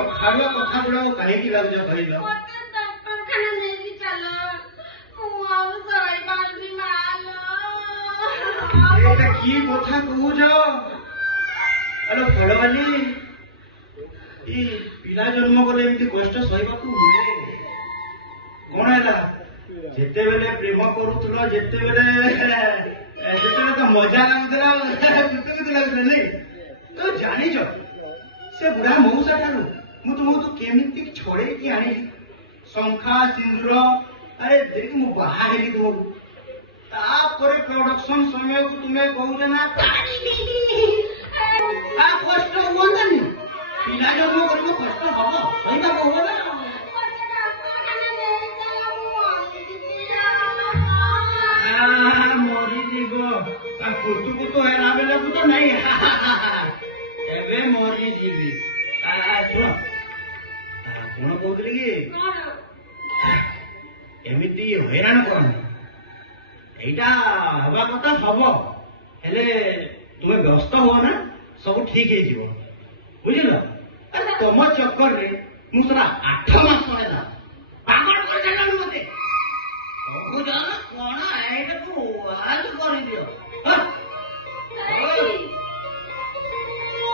ଅଖାଡୁଆ କଥା ଗୁଡାକ କାହିଁକି ଲାଗୁଛ କହିଲ? ମତେ ଡାକ୍ତରଖାନା ନେଇକି ଚାଲ, ମୁଁ ଆଉ ସହିପାରୁନି ମାଲୋ। ଏଇଟା କି କଥା କହୁଛ? ଆଲୋ ଫଳବାଲି, ଇ ପିଲା ଜନ୍ମ କଲେ ଏମିତି କଷ୍ଟ ସହିବାକୁ ହୁଏ? କଣ ହେଲା? ଯେତେବେଳେ ପ୍ରେମ କରୁଥିଲ, ଯେତେବେଳେ ତ ମଜା ଲାଗୁଥିଲା, କେତେ ଲାଗୁଥିଲା ନାଇଁ? ତ ଜାଣିଛ ସେ ବୁଢା ମଉସା ଠାରୁ ମୁଁ ତୁମକୁ କେମିତି ଛଡେଇକି ଆଣିଲି, ଶଙ୍ଖା ସିନ୍ଦୁର, ଆରେ ଦେଖି ମୁଁ ବାହା ହେଲି ତୁମକୁ। ତାପରେ ପ୍ରଡକ୍ସନ ସମୟକୁ ତୁମେ କହୁଛ ନା କଷ୍ଟ ହୁଅନ୍ତାନି? ପିଲା ଜନ୍ମ କରିବ, କଷ୍ଟ ହବ, ସହିବାକୁ ହବ ନା। ମରିଯିବ, କୁତୁ କୁତୁ ହେଲା ବେଳକୁ ତ ନାଇଁ, ଏବେ ମରିଯିବି। ଶୁଣ, କଣ କହୁଥିଲି କି, ଏମିତି ହଇରାଣ କରନି। ଏଇଟା ହବା କଥା ହବ, ହେଲେ ତୁମେ ବ୍ୟସ୍ତ ହୁଅ ନା, ସବୁ ଠିକ ହେଇଯିବ, ବୁଝିଲ? ଆରେ ତମ ଚକ୍କରରେ ମୁଁ ସେଟା 8 ମାସ ହେଲା ପାଗଳ କରିଦେଲାଣି ମତେ। କହୁଛ କଣ ଏଇଟାକୁ କରିଦିଅ।